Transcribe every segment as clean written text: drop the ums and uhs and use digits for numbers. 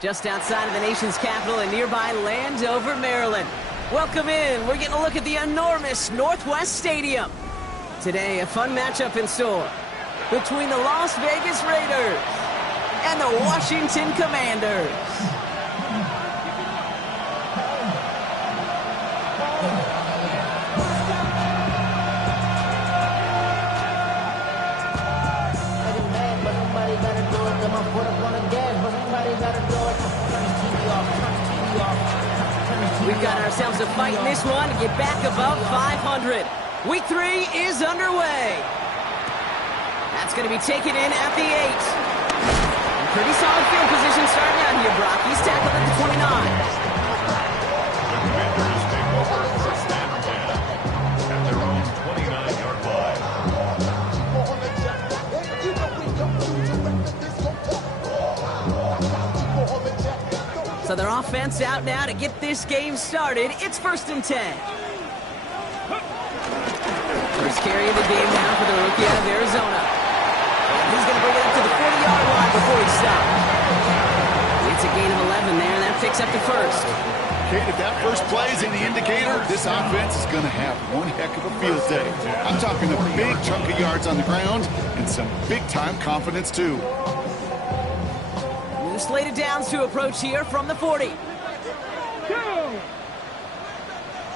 just outside of the nation's capital in nearby Landover, Maryland. Welcome in. We're getting a look at the enormous Northwest Stadium. Today, a fun matchup in store between the Las Vegas Raiders and the Washington Commanders. We've got ourselves a fight in this one to get back above 500. Week 3 is underway. That's going to be taken in at the 8. Pretty solid field position starting out here, Brock. He's tackled at the 29. The Commanders take over first and 10 at their own 29-yard line. So their offense out now to get this game started. It's 1st and 10. First carry of the game now for the rookie out of Arizona. And he's going to bring it up to the 40-yard line before he stops. It's a gain of 11 there, and that picks up the first. Kate, if that first play is any indicator, this offense is going to have one heck of a field day. I'm talking a big chunk of yards on the ground and some big-time confidence, too. New slated downs to approach here from the 40.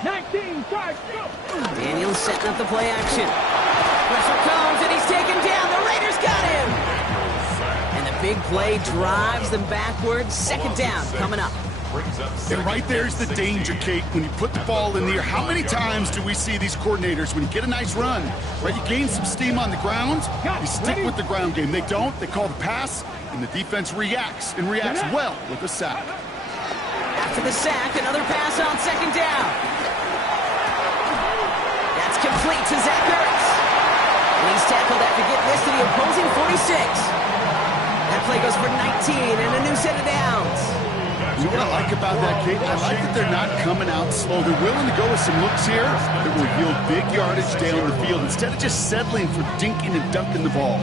19, 5, go! Daniels setting up the play action. Pressure comes, and he's taken down. The Raiders got him. And the big play drives them backwards. 2nd down coming up. And right there's the danger, Kate. When you put the ball in the air, how many times do we see these coordinators, when you get a nice run, right, you gain some steam on the ground, you stick with the ground game. They don't, they call the pass, and the defense reacts, and reacts well with a sack. After the sack, another pass on 2nd down. That's complete to Zach Ertz. And he's tackled after getting this to the opposing 46. That play goes for 19 and a new set of downs. You know what I like about that, Kate? I like that they're not coming out slow. They're willing to go with some looks here that will yield big yardage down the field instead of just settling for dinking and dunking the ball.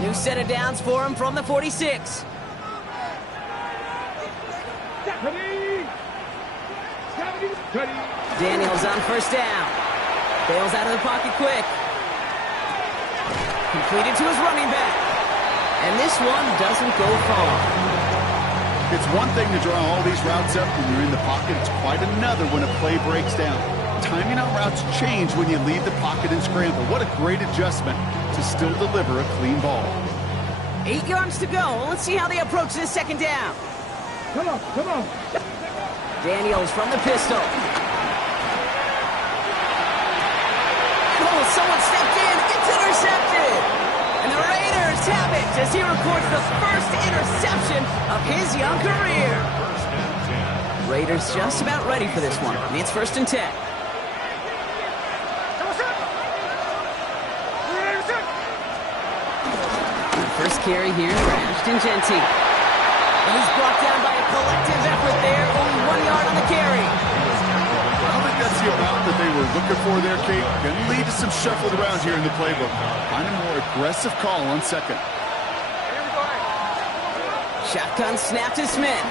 New set of downs for him from the 46. Daniels on 1st down. Bails out of the pocket quick. Completed to his running back. And this one doesn't go far. It's one thing to draw all these routes up when you're in the pocket. It's quite another when a play breaks down. Timing on routes change when you leave the pocket and scramble. What a great adjustment to still deliver a clean ball. 8 yards to go. Let's see how they approach this 2nd down. Come on, come on. Daniels from the pistol. Oh, someone stepped in. It's intercepted. And the Raiders have it as he records the first interception of his young career. Raiders just about ready for this one. It's 1st and 10. First carry here for Ashton Genty. And he's brought down by a collective effort there. Only 1 yard on the carry. I don't think that's the amount that they were looking for there, Kate. Going to lead to some shuffled around here in the playbook. Find a more aggressive call on 2nd. Shotgun snap to Smith.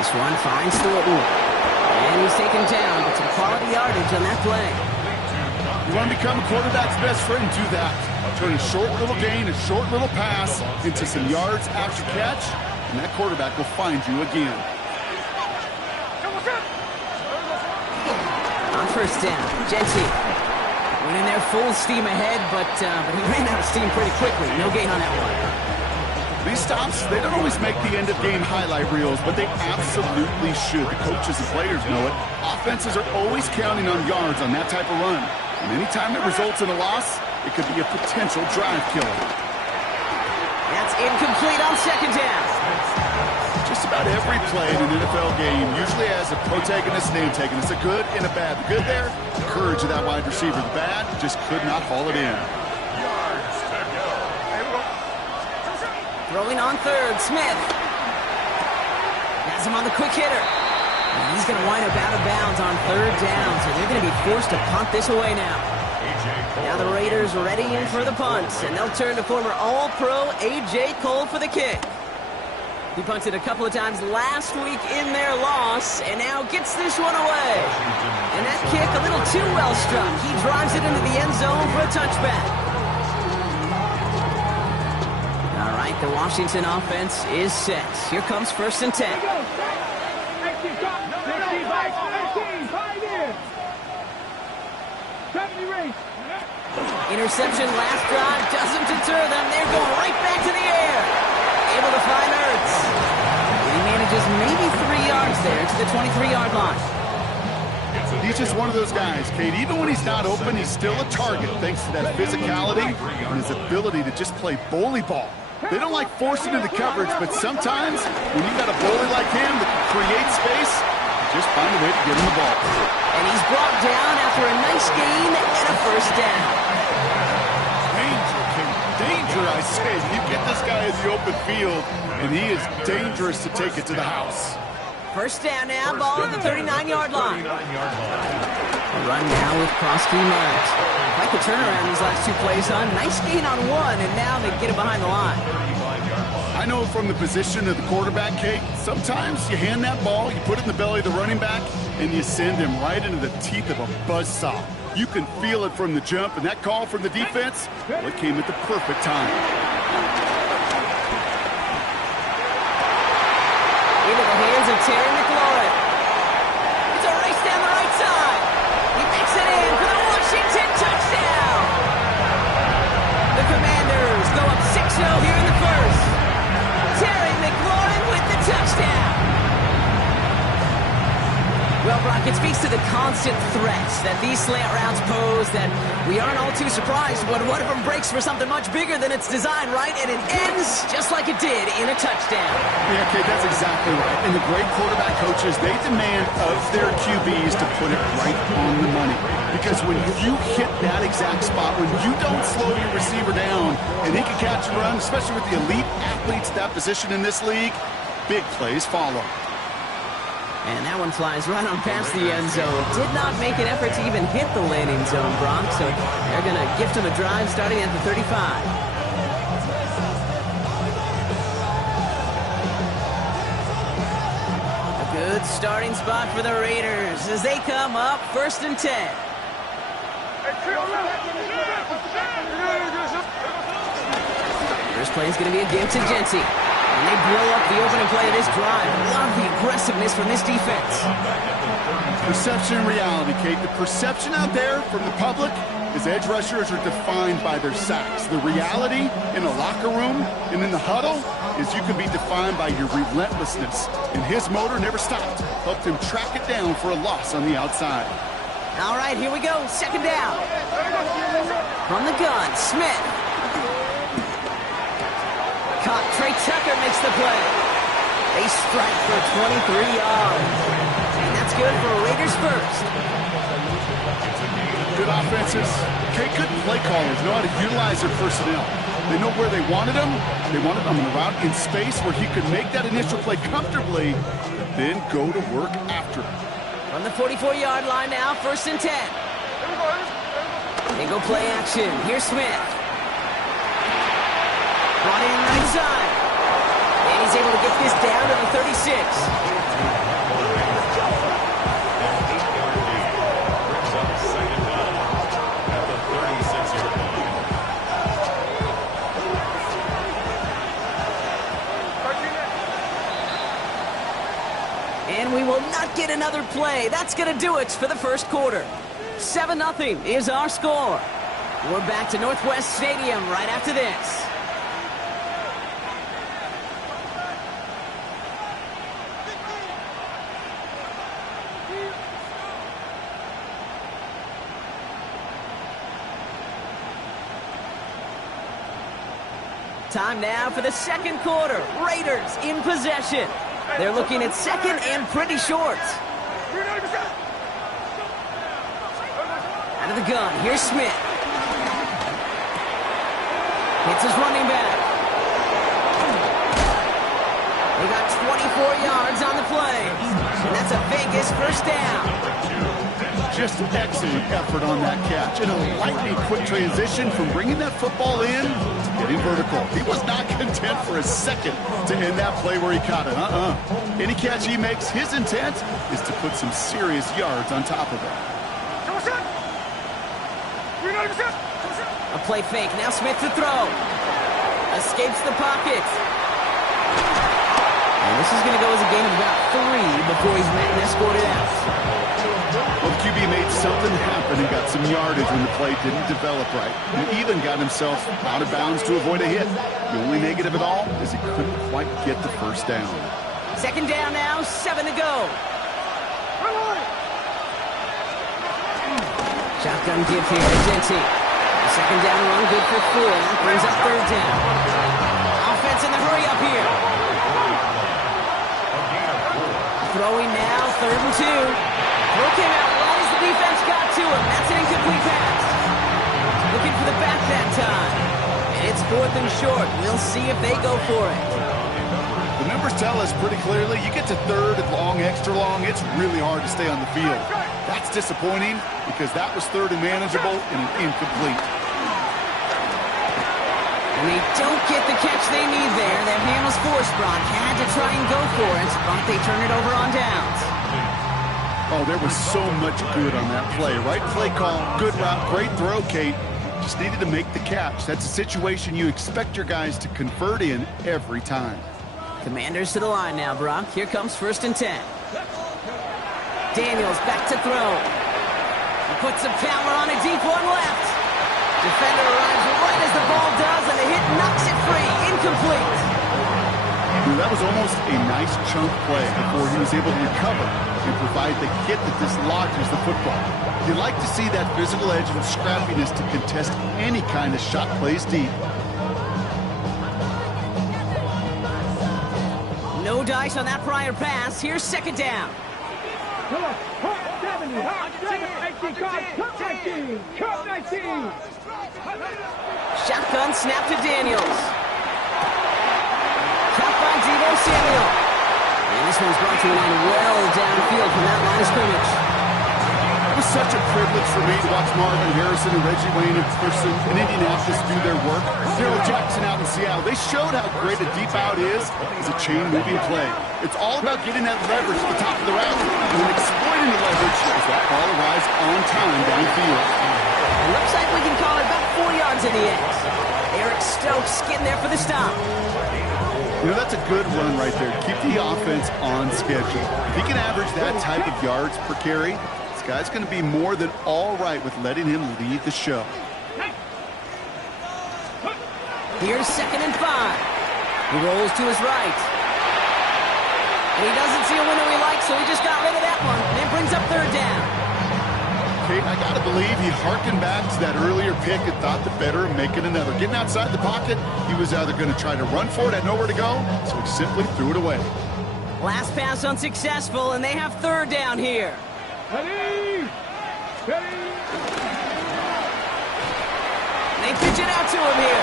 This one finds Thornton. And he's taken down, but some quality yardage on that play. You want to become a quarterback's best friend, do that. Turn a short little gain, a short little pass into some yards after catch, and that quarterback will find you again. On 1st down, Genty went in there full steam ahead, but he ran out of steam pretty quickly. No gain on that one. These stops, they don't always make the end-of-game highlight reels, but they absolutely should. The coaches and players know it. Offenses are always counting on yards on that type of run. And anytime it results in a loss, it could be a potential drive killer. That's incomplete on 2nd down. Just about every play in an NFL game usually has a protagonist name taken. It's a good and a bad. The good there, the courage of that wide receiver. The bad, just could not haul it in. Throwing on 3rd, Smith. Has him on the quick hitter. And he's going to wind up out of bounds on 3rd down, so they're going to be forced to punt this away now. Now the Raiders readying for the punt, and they'll turn to former All-Pro A.J. Cole for the kick. He punted a couple of times last week in their loss, and now gets this one away. And that kick a little too well struck. He drives it into the end zone for a touchback. All right, the Washington offense is set. Here comes 1st and 10. Interception last drive doesn't deter them. They're going right back to the air. Able to find Ertz. He manages maybe 3 yards there to the 23-yard line. He's just one of those guys, Kate. Even when he's not open, he's still a target thanks to that physicality and his ability to just play bully ball. They don't like forcing into coverage, but sometimes when you got a bully like him that can create space, just find a way to get him the ball. And he's brought down after a nice gain and a 1st down. Danger, Kate. Danger, I say. You get this guy in the open field, and he is dangerous to take it to the house. 1st down now, ball at the 39-yard line. A run now with Prosky Marks. Like a turnaround these last 2 plays, huh? Nice gain on 1, and now they get it behind the line. I know from the position of the quarterback, Kate, sometimes you hand that ball, you put it in the belly of the running back, and you send him right into the teeth of a buzzsaw. You can feel it from the jump, and that call from the defense, well, it came at the perfect time. Into the hands of Terry McLaurin. It's a race down the right side. He makes it in for the Washington touchdown. The Commanders go up 6-0 here in the 1st. Terry McLaurin with the touchdown. Well, Brock, it speaks to the constant threats that these slant routes pose that we aren't all too surprised when one of them breaks for something much bigger than its design, right? And it ends just like it did in a touchdown. Yeah, Kate, that's exactly right. And the great quarterback coaches, they demand of their QBs to put it right on the money. Because when you hit that exact spot, when you don't slow your receiver down and he can catch and run, especially with the elite athletes at that position in this league, big plays follow. And that one flies right on past the end zone. Did not make an effort to even hit the landing zone, Brock. So they're going to gift him a drive starting at the 35. A good starting spot for the Raiders as they come up 1st and 10. First play is going to be a give to Jency. And they blow up the opening play of this drive. Love the aggressiveness from this defense. Perception and reality, Kate. The perception out there from the public is edge rushers are defined by their sacks. The reality in the locker room and in the huddle is you can be defined by your relentlessness. And his motor never stopped. Helped him track it down for a loss on the outside. All right, here we go. 2nd down. From the gun, Smith. Caught. Trey Tucker makes the play. They strike for 23 yards. And that's good for Raiders 1st. Good offenses. Good play callers know how to utilize their personnel. They know where they wanted him. They wanted him in a route in space where he could make that initial play comfortably, then go to work after it. On the 44-yard line now, 1st and 10. They go play action. Here's Smith. Brought in right side. And he's able to get this down to the 36. And we will not get another play. That's going to do it for the 1st quarter. 7-0 is our score. We're back to Northwest Stadium right after this. Time now for the 2nd quarter. Raiders in possession. They're looking at 2nd and pretty short. Out of the gun, here's Smith. Hits his running back. They got 24 yards on the play. And that's a Vegas 1st down. Just excellent effort on that catch. And a lightning quick transition from bringing that football in to getting vertical. He was not content for a second to end that play where he caught it. Any catch he makes, his intent is to put some serious yards on top of it. A play fake. Now Smith to throw. Escapes the pocket. And this is going to go as a gain of about 3 before he's met and escorted out. Well, the QB made something happen and got some yardage when the play didn't develop right. He even got himself out of bounds to avoid a hit. The only negative at all is he couldn't quite get the first down. Second down now, 7 to go. Shotgun give here to Denty. Second down run, good for 4. Brings up third down. Offense in the hurry up here. Throwing now, 3rd and 2. Throw came out right as the defense got to him. That's an incomplete pass. Looking for the back that time. And it's 4th and short. We'll see if they go for it. The numbers tell us pretty clearly, you get to 3rd and long, extra long, it's really hard to stay on the field. That's disappointing because that was 3rd and manageable and an incomplete. And they don't get the catch they need there. Their hand was forced. Brock had to try and go for it, but they turn it over on downs. Oh, there was so much good on that play. Right play call, good route, great throw, Kate. Just needed to make the catch. That's a situation you expect your guys to convert in every time. Commanders to the line now, Brock. Here comes 1st and 10. Daniels back to throw. He puts some power on a deep one left. Defender arrives right as the ball does, and the hit knocks it free. Incomplete. That was almost a nice chunk play before he was able to recover and provide the hit that dislodges the football. You like to see that physical edge and scrappiness to contest any kind of shot plays deep. No dice on that prior pass. Here's 2nd down. Come on, hot 70, hot 70, cut 19. Shotgun snap to Daniels. Caught by Deebo Samuel. And this one's brought to a line well downfield from that line of scrimmage. It was such a privilege for me to watch Marvin Harrison and Reggie Wayne in person in Indianapolis do their work. Daryl Jackson out in Seattle. They showed how great a deep out is as a chain-moving play. It's all about getting that leverage at the top of the route and then exploiting the leverage as that ball arrives on time downfield. It looks like we can call it about 4 yards in the end. Eric Stokes getting there for the stop. You know, that's a good run right there. Keep the offense on schedule. If he can average that type of yards per carry, this guy's going to be more than all right with letting him lead the show. Here's 2nd and 5. He rolls to his right. And he doesn't see a window he likes, so he just got rid of that one. And it brings up 3rd down. Kate, I got to believe he harkened back to that earlier pick and thought the better of making another. Getting outside the pocket, he was either going to try to run for it, had nowhere to go, so he simply threw it away. Last pass unsuccessful, and they have 3rd down here. Ready? They pitch it out to him here.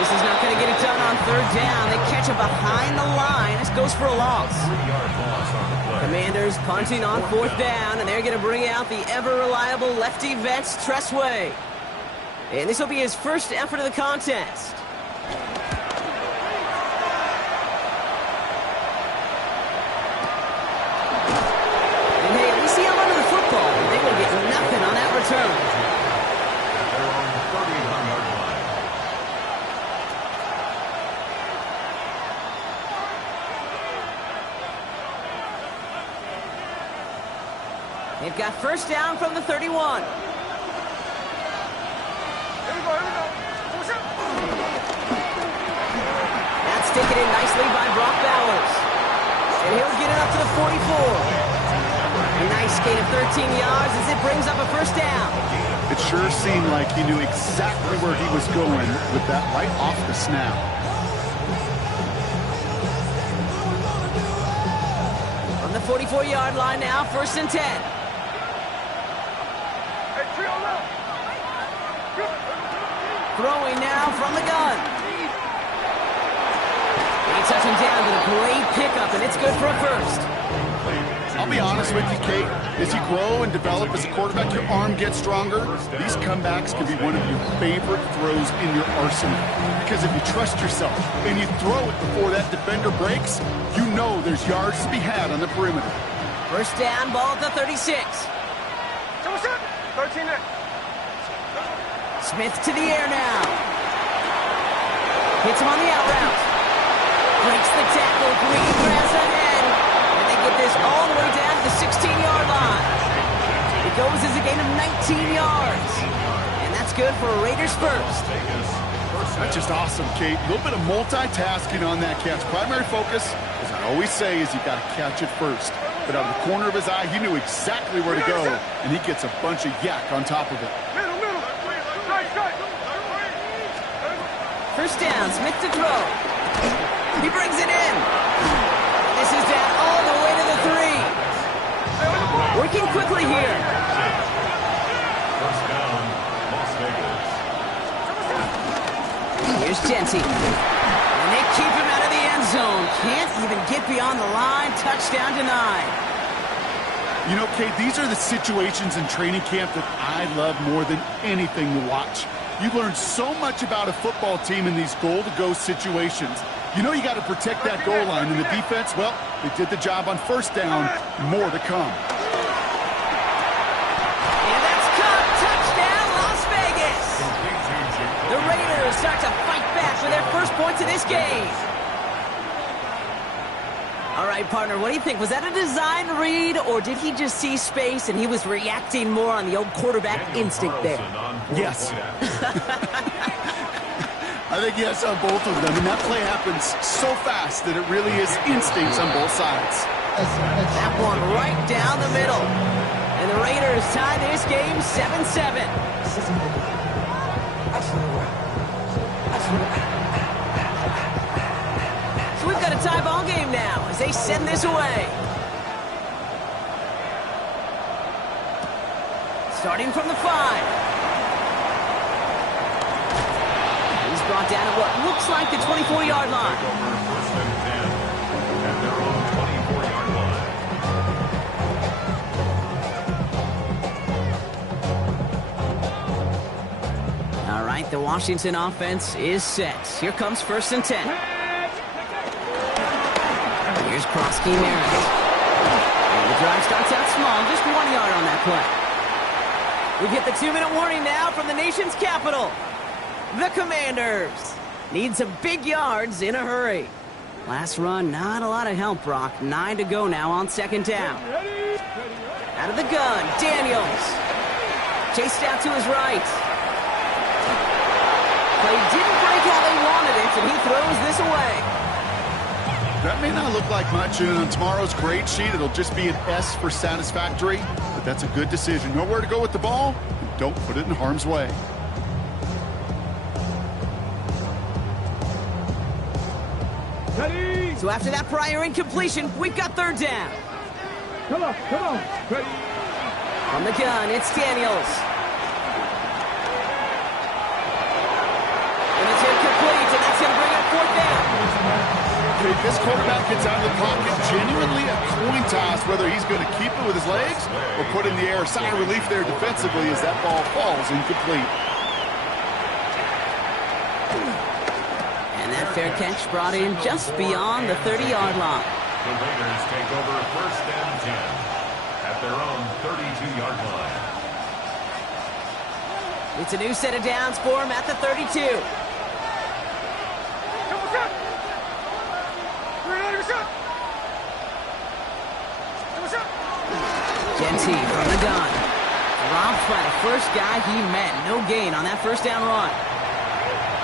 This is not going to get it done on 3rd down. They catch him behind the line. This goes for a loss. 3-yard loss on the play. Commanders punting on 4th down, and they're going to bring out the ever-reliable lefty vets, Tressway. And this will be his first effort of the contest. And hey, at least he held onto the football. They will get nothing on that return. They're on the 30-yard line. They've got 1st down from the 31. That's taken in nicely by Brock Bowers. And he'll get it up to the 44. A nice gain of 13 yards as it brings up a 1st down. It sure seemed like he knew exactly where he was going with that right off the snap. From the 44-yard line now, 1st and 10. Throwing now from the gun. They touch him down with a great pickup, and it's good for a 1st. I'll be honest with you, Kate, as you grow and develop as a quarterback, your arm gets stronger. These comebacks can be one of your favorite throws in your arsenal. Because if you trust yourself and you throw it before that defender breaks, you know there's yards to be had on the perimeter. First down, ball at the 36. Smith to the air now. Hits him on the out route. Breaks the tackle, green grass ahead. And they get this all the way down to the 16-yard line. It goes as a gain of 19 yards. And that's good for a Raiders first. That's just awesome, Kate. A little bit of multitasking on that catch. Primary focus, as I always say, is you got to catch it first. But out of the corner of his eye, he knew exactly where to go, and he gets a bunch of yak on top of it. First down, Smith to throw. He brings it in. This is down all the way to the 3. Working quickly here. First down, Las Vegas. Here's Genty. And they keep him out of the end zone. Can't even get beyond the line. Touchdown denied. You know, Kate, these are the situations in training camp that I love more than anything to watch. You learn so much about a football team in these goal-to-go situations. You know you got to protect that goal line, and the defense, well, they did the job on first down. More to come. And that's caught. Touchdown, Las Vegas. The Raiders start to fight back for their first points of this game. All right, partner, what do you think? Was that a design read, or did he just see space and he was reacting more on the old quarterback instinct there? Yes. I think yes on both of them, and that play happens so fast that it really is instincts on both sides. That one right down the middle. And the Raiders tie this game 7-7. So we've got a tie ball game now as they send this away. Starting from the 5. He's brought down at what looks like the 24-yard line. First and 10 at their own 24-yard line. All right, the Washington offense is set. Here comes first and 10. Here's cross-key Merritt. And the drive starts out small, just 1 yard on that play. We get the 2-minute warning now from the nation's capital. The Commanders need some big yards in a hurry. Last run, not a lot of help, Brock. 9 to go now on second down. Out of the gun, Daniels. Chased out to his right. Play didn't break how they wanted it, and he throws this away. That may not look like much, and on tomorrow's grade sheet, it'll just be an S for satisfactory, but that's a good decision. Know where to go with the ball, and don't put it in harm's way. Ready? So after that prior incompletion, we've got third down. Come on. Ready? On the gun, it's Daniels. And it's incomplete, and that's going to bring up fourth down. Okay, this quarterback gets out of the pocket, genuinely a coin toss, whether he's going to keep it with his legs or put in the air. A sigh of relief there defensively as that ball falls incomplete. And that fair catch brought in just beyond the 30-yard line. The Raiders take over first and 10 at their own 32-yard line. It's a new set of downs for him at the 32. Genty from the gun. Robbed by the first guy he met. No gain on that first down run.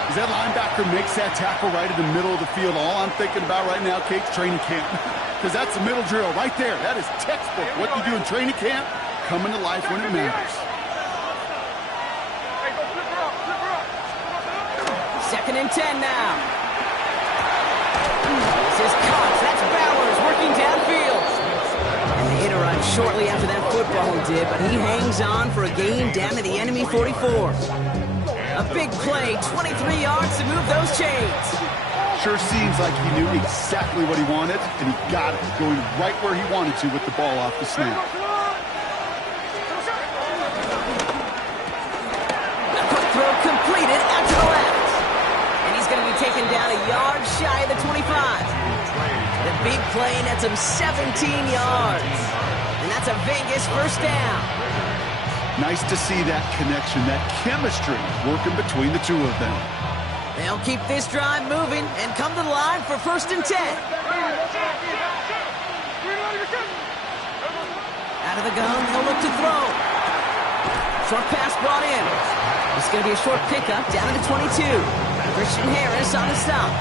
As that linebacker makes that tackle right in the middle of the field, all I'm thinking about right now, Kate's training camp. Because that's the middle drill right there. That is textbook. What you do in training camp, coming to life when it matters. Second and 10 now. This is Cox. That's Bowers working downfield. And the hit arrived shortly after that football did, but he hangs on for a gain down to the enemy 44. A big play, 23 yards to move those chains. Sure seems like he knew exactly what he wanted, and he got it, going right where he wanted to with the ball off the snap. A quick throw completed out to the left. And he's going to be taken down a yard shy of the 25. The big play nets him 17 yards. And that's a Vegas first down. Nice to see that connection, that chemistry working between the two of them. They'll keep this drive moving and come to the line for 1st and 10. Out of the gun, they'll look to throw. Short pass brought in. It's going to be a short pickup down to the 22. Christian Harris on the stop.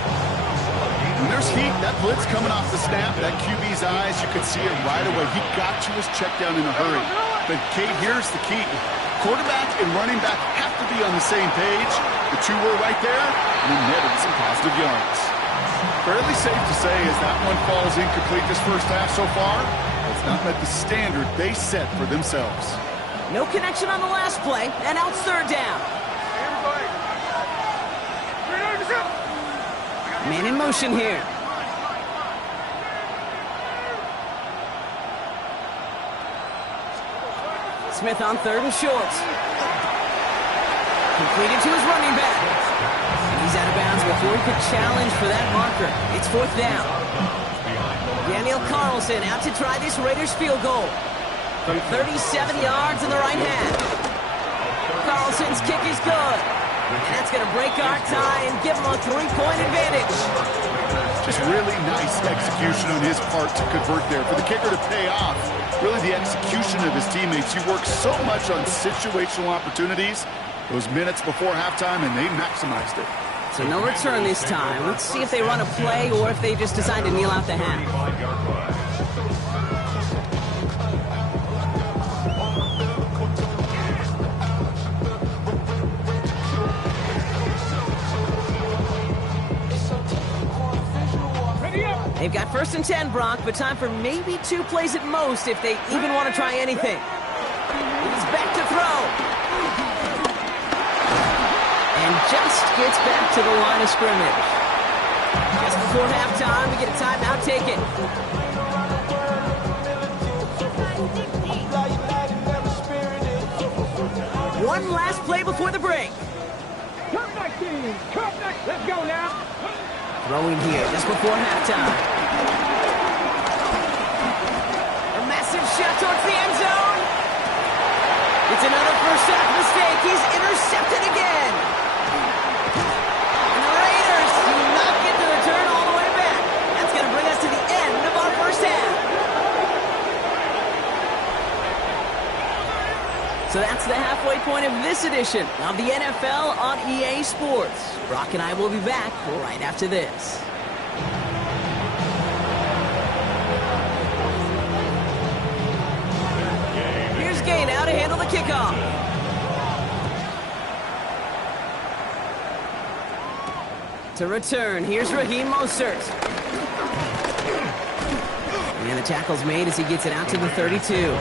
When there's heat, that blitz coming off the snap, that QB's eyes, you could see it right away. He got to his check down in a hurry. But, Kate, here's the key. Quarterback and running back have to be on the same page. The two were right there, and he netted some positive yards. Fairly safe to say as that one falls incomplete this first half so far, it's not met the standard they set for themselves. No connection on the last play, and now it's 3rd down. Man in motion here. Smith on 3rd and short. Completed to his running back. He's out of bounds before he could challenge for that marker. It's 4th down. Daniel Carlson out to try this Raiders field goal. From 37 yards in the right hand. Carlson's kick is good. And that's going to break our tie and give him a 3-point advantage. Just really nice execution on his part to convert there. For the kicker to pay off, really the execution of his teammates. He worked so much on situational opportunities those minutes before halftime, and they maximized it. So no return this time. Let's see if they run a play or if they just decide to kneel out the half. They've got 1st and 10, Brock, but time for maybe 2 plays at most if they even want to try anything. He's back to throw. And just gets back to the line of scrimmage. Just before halftime, we get a timeout taken. One last play before the break. Come back, team. Come back. Let's go now. Throwing here just before halftime. A massive shot towards the end zone. It's another first half mistake. He's intercepted again. And the Raiders do not get the return all the way back. That's going to bring us to the end of our first half. So that's the halfway point of this edition of the NFL on EA Sports. Brock and I will be back right after this. Here's Gay now to handle the kickoff. To return, here's Raheem Mostert. And the tackle's made as he gets it out to the 32.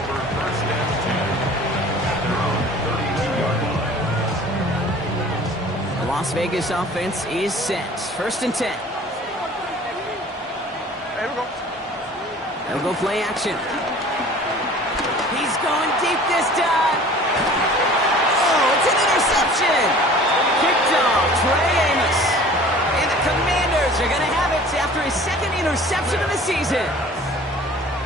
Las Vegas offense is set. 1st and 10. They'll go play action. He's going deep this time. Oh, it's an interception. Kicked off Trey Amos. And the Commanders are going to have it after his 2nd interception of the season.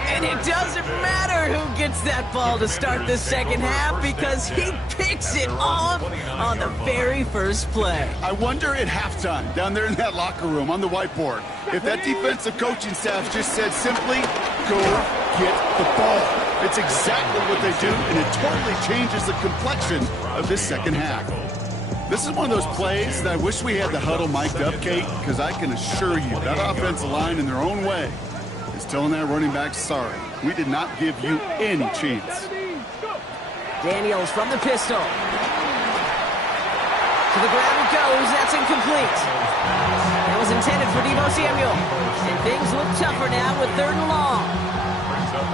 And it doesn't matter who gets that ball to start the second half because he picks it off on the very first play. I wonder at halftime, down there in that locker room on the whiteboard, if that defensive coaching staff just said simply, go get the ball. It's exactly what they do, and it totally changes the complexion of this second half. This is one of those plays that I wish we had the huddle mic'd up, Kate, because I can assure you that offensive line in their own way is telling that running back, sorry, we did not give you any chance. Daniels from the pistol. To the ground it goes. That's incomplete. That was intended for Deebo Samuel. And things look tougher now with 3rd and long.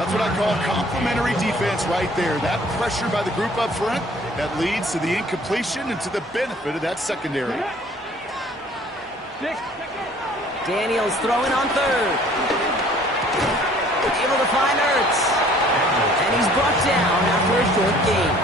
That's what I call complimentary defense right there. That pressure by the group up front, that leads to the incompletion and to the benefit of that secondary. Daniels throwing on third. Able to find Ertz. And he's brought down after a short gain.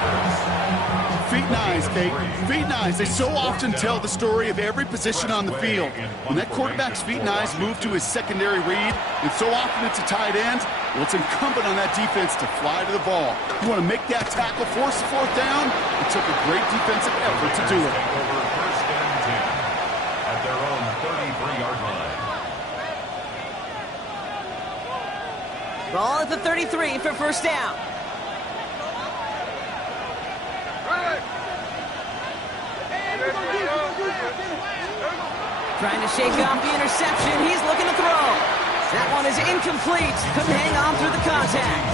Feet and eyes, Kate. Feet and eyes. They so often tell the story of every position on the field. When that quarterback's feet and eyes move to his secondary read, and so often it's a tight end, well, it's incumbent on that defense to fly to the ball. You want to make that tackle, force the fourth down? It took a great defensive effort to do it. Over first and 10 at their own 33-yard line. Ball at the 33 for first down. Trying to shake off the interception. He's looking to throw. That one is incomplete. Couldn't hang on through the contact.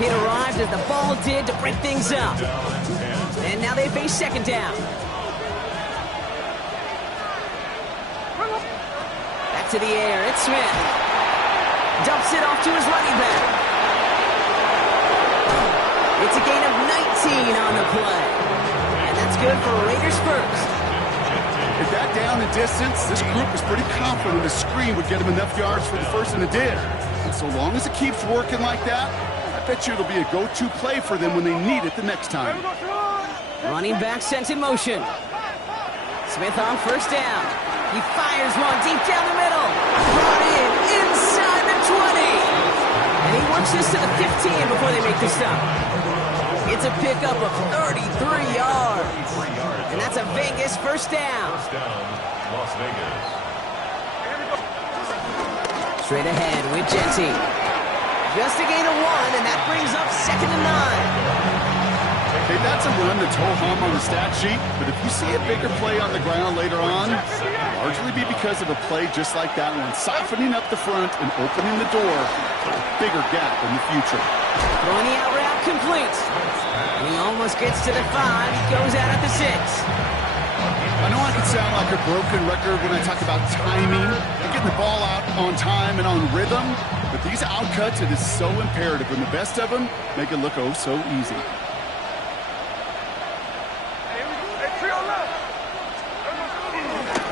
It arrived as the ball did to break things up. And now they face second down. Back to the air. It's Smith. Dumps it off to his running back. It's a gain of 19 on the play. And that's good for Raiders first. If that down and distance, this group was pretty confident the screen would get him enough yards for the first, and it did. And so long as it keeps working like that, I bet you it'll be a go-to play for them when they need it the next time. Running back sent in motion. Smith on first down. He fires one deep down the middle. Brought in inside the 20. And he works this to the 15 before they make the stop. It's a pickup of 33 yards. And that's a Vegas first down. First down, Las Vegas. Straight ahead with Genty. Just a gain of 1, and that brings up second and 9. Okay, that's a run that's ho-hum on the stat sheet, but if you see a bigger play on the ground later on, it'll largely be because of a play just like that one, softening up the front and opening the door for a bigger gap in the future. Throwing the out route complete. And he almost gets to the 5. He goes out at the 6. I know I can sound like a broken record when I talk about timing and getting the ball out on time and on rhythm, but these out cuts, it is so imperative, and the best of them make it look oh so easy.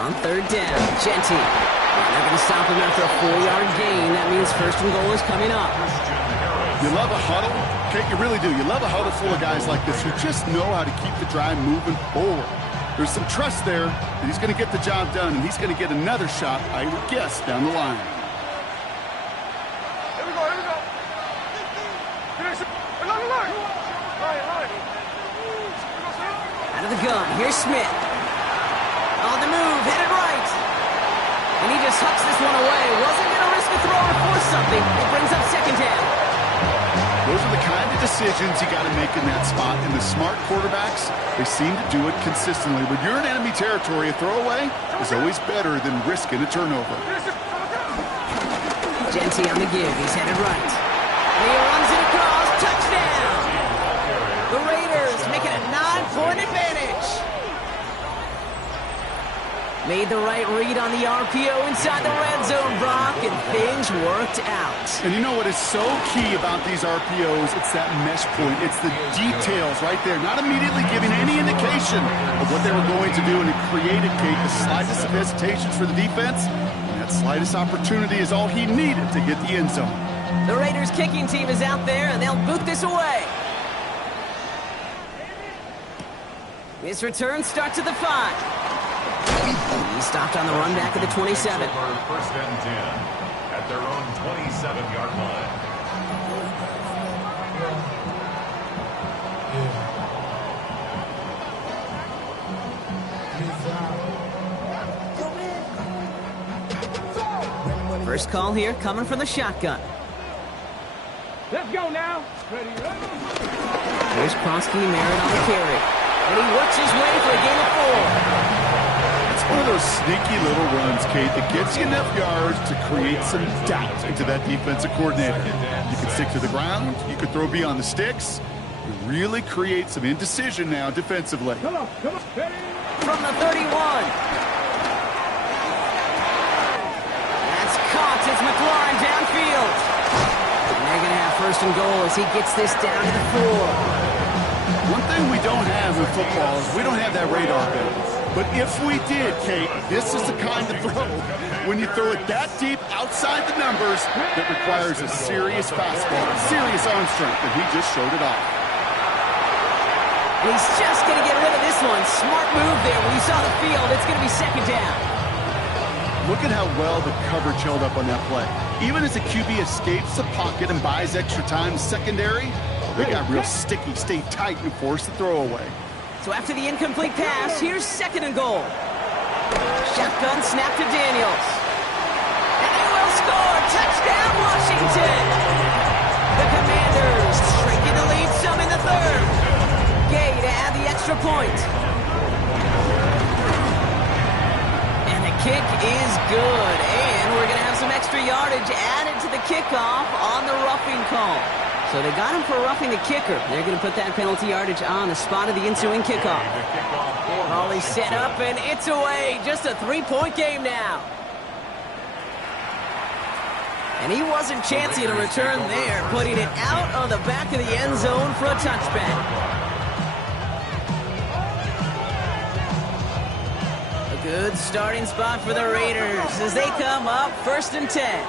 On third down, Genty. They're going to stop him after a 4-yard gain. That means first and goal is coming up. You love a huddle? Kate, you really do. You love a huddle full of guys like this who just know how to keep the drive moving forward. There's some trust there that he's going to get the job done, and he's going to get another shot, I would guess, down the line. Here we go. Out of the gun, here's Smith. On the move, headed right. And he just hucks this one away. Wasn't going to risk a throw or force something. It brings up second down. Those are the kind of decisions you got to make in that spot. And the smart quarterbacks, they seem to do it consistently. When you're in enemy territory, a throwaway is always better than risking a turnover. Genty on the give. He's headed right. And he runs it across. Touchdown. The Raiders making a 9-point advantage. Made the right read on the RPO inside the red zone, Brock, and things worked out. And you know what is so key about these RPOs? It's that mesh point. It's the details right there. Not immediately giving any indication of what they were going to do, and it created, Kate, the slightest of hesitations for the defense. And that slightest opportunity is all he needed to get the end zone. The Raiders kicking team is out there, and they'll boot this away. His return starts at the 5. He stopped on the run back at the 27. First and 10 at their own 27-yard line. First call here coming from the shotgun. Let's go now. Ready. Here's Kronsky Merritt on the carry. And he works his way for a gain of 4. It's one of those sneaky little runs, Kate, that gets you enough yards to create some doubt into that defensive coordinator. You can stick to the ground. You can throw beyond the sticks. You really create some indecision now defensively. Come on. Ready. From the 31. That's caught. It's McLaurin downfield. And they're going to have first and goal as he gets this down to the 4. One thing we don't have in football is we don't have that radar gun. But if we did, Kate, this is the kind of throw when you throw it that deep outside the numbers that requires a serious fastball, serious arm strength, and he just showed it off. He's just going to get rid of this one. Smart move there. When you saw the field, it's going to be second down. Look at how well the coverage held up on that play. Even as the QB escapes the pocket and buys extra time secondary, they got real sticky, stayed tight, and forced the throw away. So after the incomplete pass, here's second and goal. Shotgun snap to Daniels. And he will score. Touchdown, Washington. The Commanders shrinking the lead some in the third. Gay to add the extra point. And the kick is good. And we're going to have some extra yardage added to the kickoff on the roughing call. So they got him for roughing the kicker. They're going to put that penalty yardage on the spot of the ensuing kickoff. Volley set up, and it's away. Just a 3-point game now. And he wasn't chancing a return there, putting it out on the back of the end zone for a touchback. A good starting spot for the Raiders as they come up 1st and 10.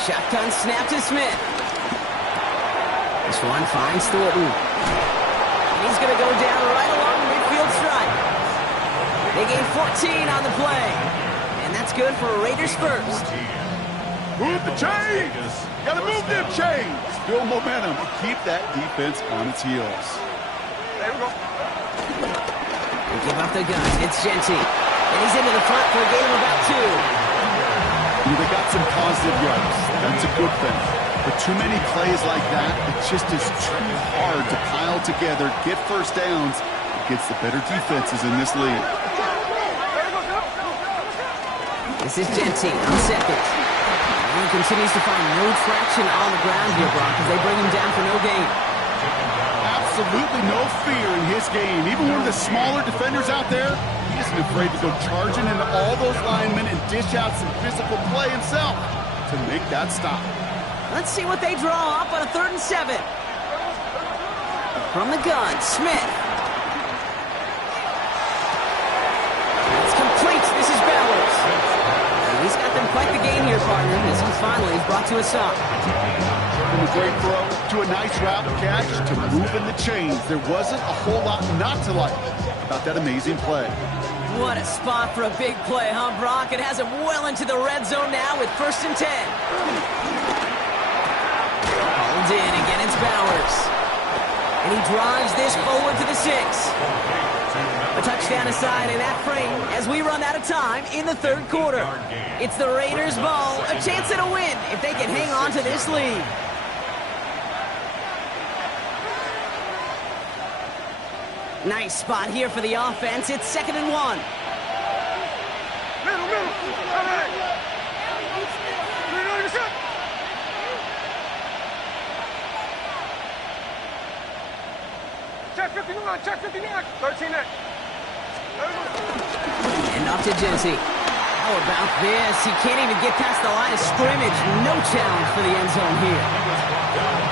Shotgun snap to Smith. This one finds Thornton. And he's going to go down right along the midfield stripe. They gain 14 on the play. And that's good for Raiders first. Move the chains! Gotta move them chains! Build momentum and keep that defense on its heels. There we go. They give up the gun. It's Genty. And he's into the front for a gain of about 2. They got some positive yards. That's a good thing. But too many plays like that, it just is too hard to pile together, get first downs against the better defenses in this league. This is Genty on second. And he continues to find no traction on the ground here, Brock, as they bring him down for no gain. Absolutely no fear in his game. Even one of the smaller defenders out there, he isn't afraid to go charging into all those linemen and dish out some physical play himself to make that stop. Let's see what they draw up on a 3rd and 7. From the gun, Smith. It's complete. This is Bowers. And he's got them quite the gain here, partner, as he finally is brought to a stop. From a great throw to a nice route catch to moving the chains. There wasn't a whole lot not to like about that amazing play. What a spot for a big play, huh, Brock? It has him well into the red zone now with 1st and 10. Hauled in, again it's Bowers. And he drives this forward to the 6. A touchdown aside in that frame as we run out of time in the 3rd quarter. It's the Raiders' ball, a chance at a win if they can hang on to this lead. Nice spot here for the offense. It's 2nd and 1. Middle. All right. Check 59. Check 59. 13 next. And off to Genty. How about this? He can't even get past the line of scrimmage. No challenge for the end zone here.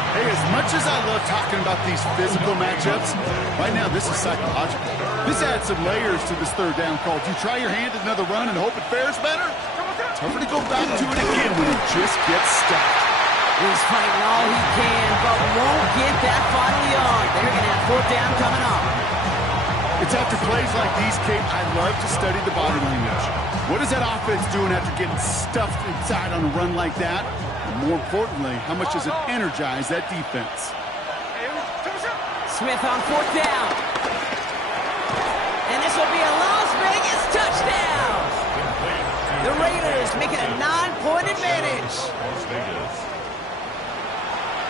Hey, as much as I love talking about these physical matchups, right now this is psychological. This adds some layers to this 3rd down call. Do you try your hand at another run and hope it fares better? Tougher to go back to it again when it just gets stuck. He's fighting all he can, but won't get that final yard. They're going to have 4th down coming up. It's after plays like these, Kate, I love to study the body language. What is that offense doing after getting stuffed inside on a run like that? And more importantly, how much does it energize that defense? Smith on 4th down. And this will be a Las Vegas touchdown. The Raiders make it a 9-point advantage.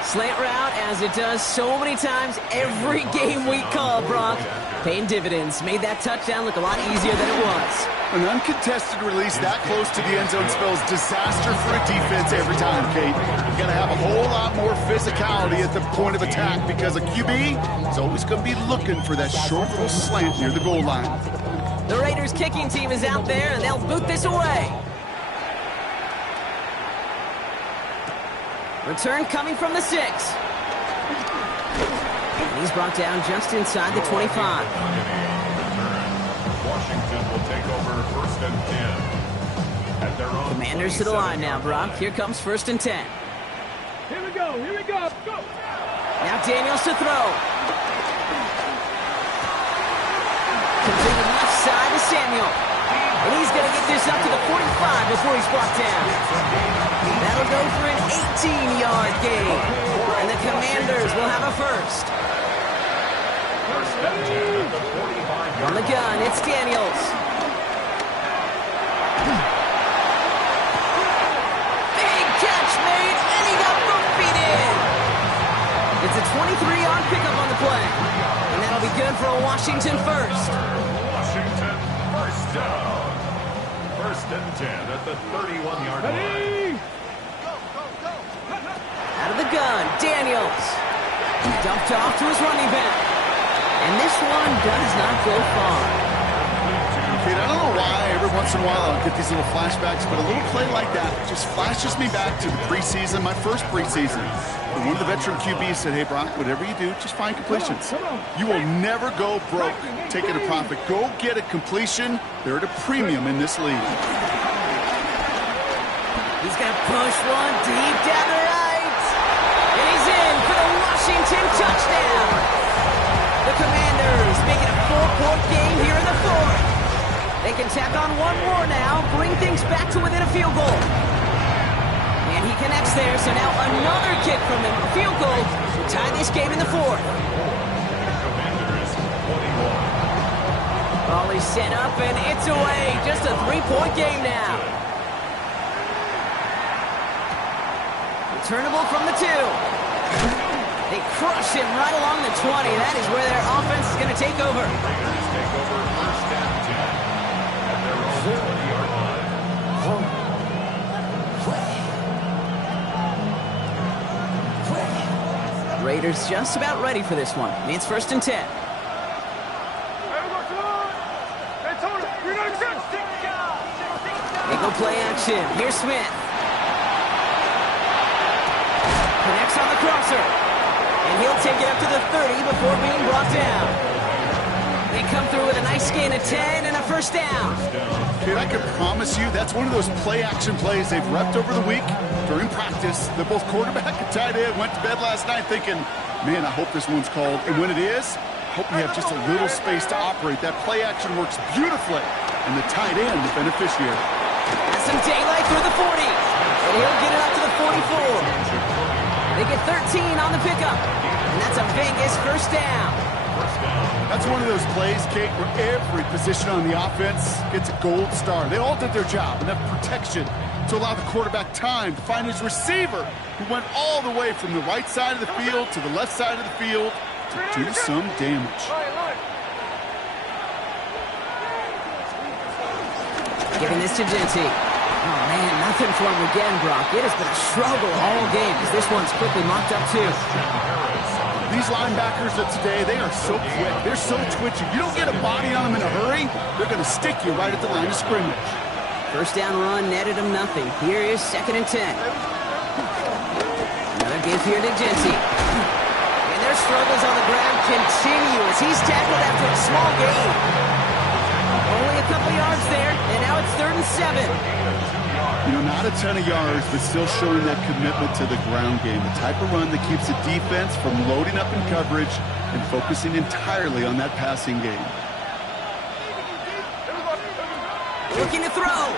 Slant route, as it does so many times every game we call, Brock. Paying dividends. Made that touchdown look a lot easier than it was. An uncontested release that close to the end zone spells disaster for a defense every time, Kate. You gotta have a whole lot more physicality at the point of attack because a QB is always gonna be looking for that short little slant near the goal line. The Raiders kicking team is out there, and they'll boot this away. Return coming from the 6. And he's brought down just inside the 25. Washington will take over 1st and 10. At their own Commanders to the line now, Brock. Here comes 1st and 10. Here we go. Here we go. Go. Now Daniels to throw. Completed left side to Samuel. And he's going to get this up to the 45 before he's brought down. That'll go for an 18-yard gain. And the Commanders will have a first. On the gun, it's Daniels. Big catch made, and he got both feet in. It's a 23-yard pickup on the play. And that'll be good for a Washington first. Washington first down. 1st and 10 at the 31-yard line. Out of the gun, Daniels. Dumped off to his running back. And this one does not go far. Kate, I don't know why every once in a while I'll get these little flashbacks, but a little play like that just flashes me back to the preseason, my first preseason. And one of the veteran QBs said, hey, Brock, whatever you do, just find completions. You will never go broke taking a profit. Go get a completion. They're at a premium in this league. He's going to push one deep down the right. And he's in for the Washington touchdown. The Commanders make it a 4-point game here in the 4th. They can tack on one more now, bring things back to within a field goal. And he connects there, so now another kick from the field goal to tie this game in the 4th. Commanders 21. Ball is set up, and it's away. Just a 3-point game now. Returnable from the 2. They crush him right along the 20. That is where their offense is going to take over. Raiders take over 1st and 10 at their own 20-yard line. Raiders just about ready for this one. It's 1st and 10. They go play action. Here's Smith. Connects on the crosser. And he'll take it up to the 30 before being brought down. They come through with a nice gain of 10 and a first down. Kid, I can promise you that's one of those play-action plays they've repped over the week during practice. They're both quarterback and tight end. Went to bed last night thinking, man, I hope this one's called. And when it is, I hope we have just a little space to operate. That play-action works beautifully. And the tight end, the beneficiary. Has some daylight through the 40. And he'll get it up to the 44. They get 13 on the pickup. And that's a Vegas first down. That's one of those plays, Kate, where every position on the offense gets a gold star. They all did their job, enough protection to allow the quarterback time to find his receiver, who went all the way from the right side of the field to the left side of the field to do some damage. Giving this to Genty. Oh, man, nothing for him again, Brock. It has been a struggle all game as this one's quickly mocked up, too. These linebackers of today, they are so quick. They're so twitchy. You don't get a body on them in a hurry, they're going to stick you right at the line of scrimmage. First down run netted him nothing. Here is 2nd and 10. Another give here to Genty. And their struggles on the ground continue as he's tackled after a small gain. Only a couple yards there, and now it's 3rd and 7. You know, not a ton of yards, but still showing that commitment to the ground game. The type of run that keeps the defense from loading up in coverage and focusing entirely on that passing game. Looking to throw.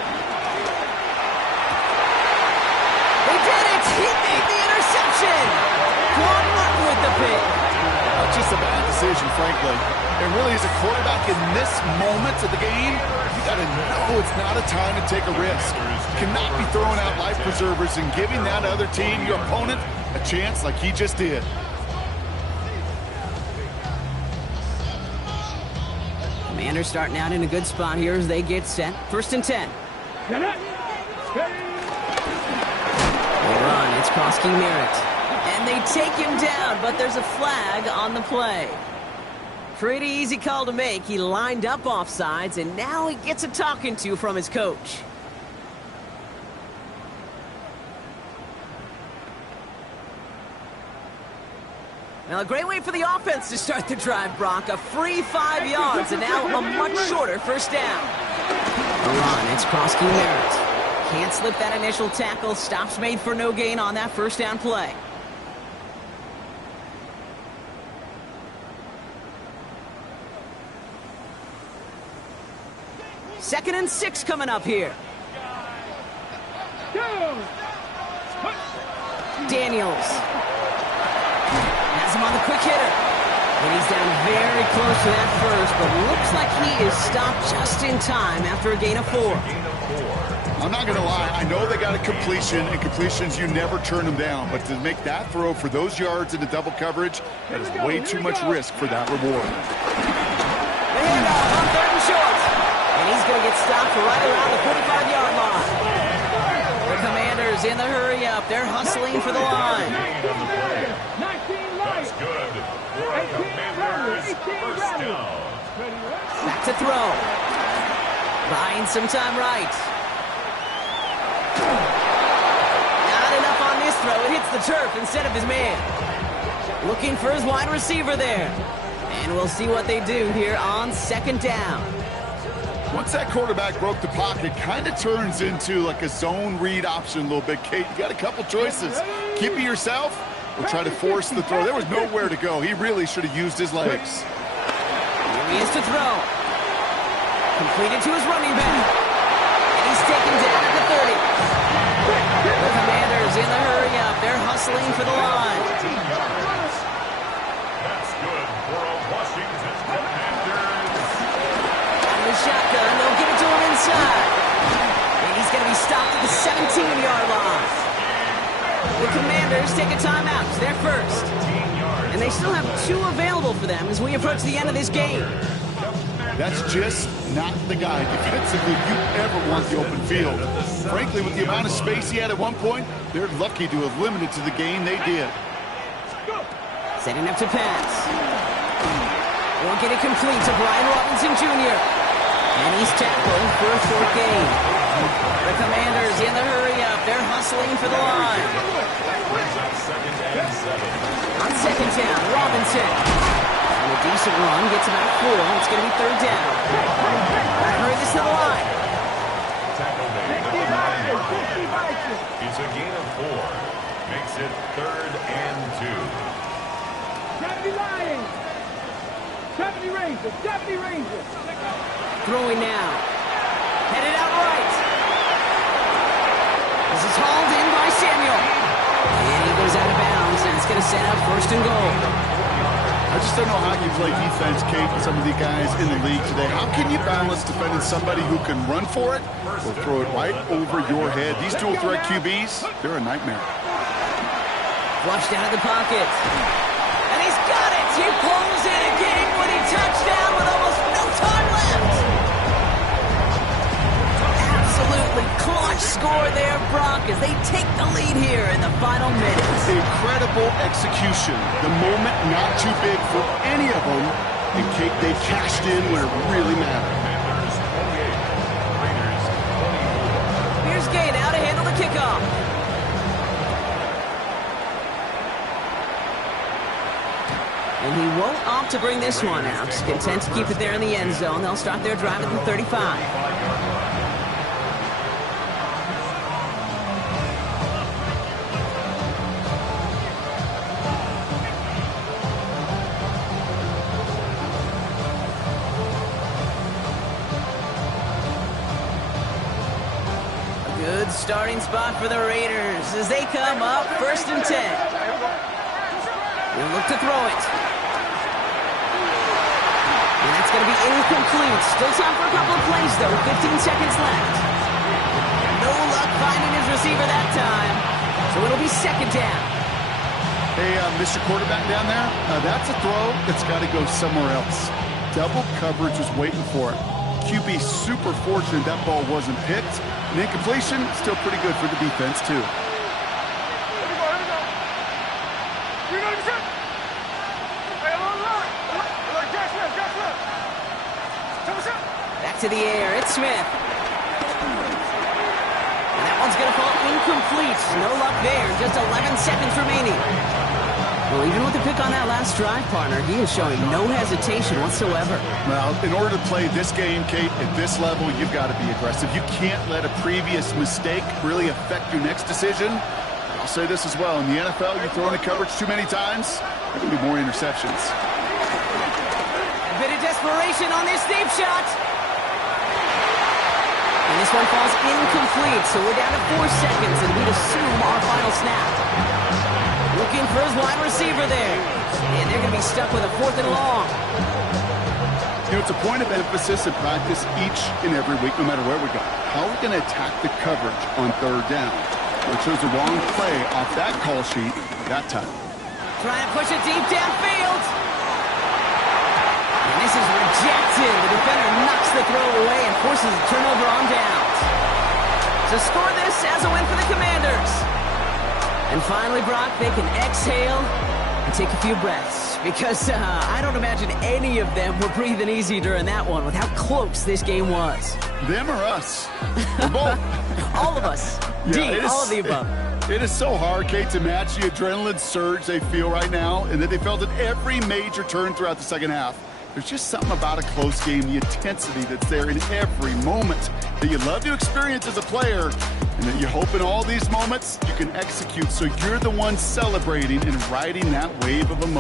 They did it! He made the interception! Quan Martin with the pick. Just a bad decision, frankly. And really, as a quarterback in this moment of the game, you got to know it's not a time to take a risk. You cannot be throwing out life preservers and giving that other team, your opponent, a chance like he just did. Commanders starting out in a good spot here as they get set. 1st and 10. They run. It's Koski Merritt. And they take him down, but there's a flag on the play. Pretty easy call to make. He lined up offsides, and now he gets a talking to from his coach. Now, a great way for the offense to start the drive, Brock. A free 5 yards, and now a much shorter first down. A run, it's Krosky Merritt. Can't slip that initial tackle. Stops made for no gain on that first down play. Second and 6 coming up here. Daniels has him on the quick hitter. And he's down very close to that first, but looks like he is stopped just in time after a gain of 4. I'm not going to lie. I know they got a completion, and completions, you never turn them down. But to make that throw for those yards into double coverage, that is way too much risk for that reward. The handoff on 3rd and short. And he's going to get stopped right around the 45-yard line. The Commanders in the hurry up. They're hustling for the line. 19 light. That's good. For a Commanders first down. Back to throw. Buying some time right. Not enough on this throw. It hits the turf instead of his man. Looking for his wide receiver there. And we'll see what they do here on 2nd down. Once that quarterback broke the pocket, kind of turns into like a zone read option a little bit. Kate, you got a couple choices. Keep it yourself or try to force the throw. There was nowhere to go. He really should have used his legs. Here he is to throw. Completed to his running back. And he's taken down at the 30. The Commanders in the hurry up. They're hustling for the line. That's good for a Washington Commanders. The shotgun, they'll give it to him inside. And he's going to be stopped at the 17-yard line. The Commanders take a timeout. It's their first. And they still have 2 available for them as we approach the end of this game. That's just not the guy defensively you ever want the open field. Frankly, with the amount of space he had at one point, they're lucky to have limited to the gain they did. Setting up to pass. Won't get it complete to Brian Robinson Jr. And he's tackled for a 4th gain. The Commanders in the hurry up. They're hustling for the line. On 2nd down, Robinson. And a decent run gets about 4. It's going to be 3rd down. I heard this to the line. It's a gain of 4. Makes it 3rd and 2. 70 Lions. 70 Rangers. 70 Rangers. Throwing now. Headed out right. This is hauled in by Samuel. And he goes out of bounds, and it's going to set up 1st and goal. I just don't know how you play defense, Kate, with some of the guys in the league today. How can you balance defending somebody who can run for it or throw it right over your head? These dual threat QBs, they're a nightmare. Flushed out of the pocket. And he's got it. He pulls in a game-winning touchdown with almost no time left. Absolutely clutch score there, Brock, as they take the lead here in the final minutes. Incredible execution. The moment not too big for any of them. And Kate, they cashed in when it really mattered. Commanders 28. Raiders 24. Here's Gay now to handle the kickoff. And he won't opt to bring this one out. Content to keep it there in the end zone. They'll start their drive at the 35. Good starting spot for the Raiders as they come up 1st and 10. They'll look to throw it. And that's going to be incomplete. Still time for a couple of plays, though. 15 seconds left. No luck finding his receiver that time. So it'll be 2nd down. Hey, Mr. Quarterback down there, that's a throw that's got to go somewhere else. Double coverage was waiting for it. QB super fortunate that ball wasn't picked. And incompletion, still pretty good for the defense, too. Back to the air, it's Smith. And that one's going to fall incomplete. No luck there, just 11 seconds remaining. Well, even with the pick on that last drive, partner, he is showing no hesitation whatsoever. Well, in order to play this game, Kate, at this level, you've got to be aggressive. You can't let a previous mistake really affect your next decision. I'll say this as well. In the NFL, you throw into coverage too many times, there can be more interceptions. A bit of desperation on this deep shot. And this one falls incomplete, so we're down to 4 seconds, and we'd assume our final snap. Looking for his wide receiver there. And they're going to be stuck with a 4th and long. You know, it's a point of emphasis in practice each and every week, no matter where we go. How are we going to attack the coverage on 3rd down? We chose the wrong play off that call sheet that time. Trying to push it deep downfield. And this is rejected. The defender knocks the throw away and forces a turnover on downs. To score this as a win for the Commanders. And finally, Brock, they can exhale and take a few breaths. Because I don't imagine any of them were breathing easy during that one with how close this game was. Them or us? We're both. All of us. Yeah, all of the above. It is so hard, Kate, to match the adrenaline surge they feel right now and that they felt at every major turn throughout the second half. There's just something about a close game, the intensity that's there in every moment that you love to experience as a player, and that you hope in all these moments you can execute so you're the one celebrating and riding that wave of emotion.